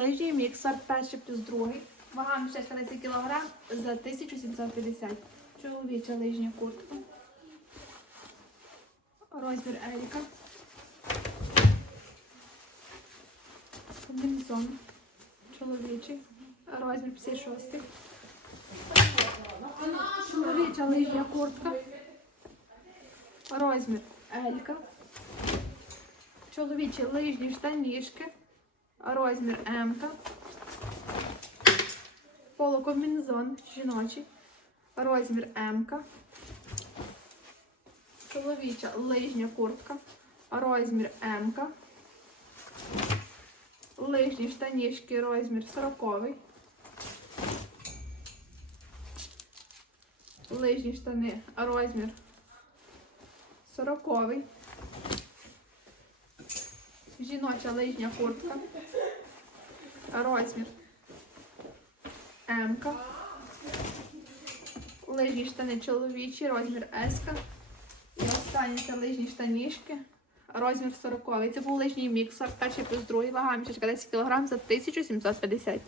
лижі, мікс, сорт перший плюс другий. Вага мішечка 30 кг за 1750. Чоловіча лижня куртка. Розмір Еріка. Комбінезон. Чоловічий. Розмір 56. Чоловіча лижня куртка. Розмір Елька. Чоловічі лижні штанішки. Розмір М. Полукомбінезон жіночий. Розмір М. Чоловіча лижня куртка. Розмір М. Лижні штанішки, розмір 40. Лижні штани, розмір 40. Жіноча лижня куртка. Розмір М. Лижні штани чоловічі, розмір С. І останні це лижні штанішки. Розмір 40. Це був лижній мікс, 41 плюс 2, вага мішечка 10 кг за 1750.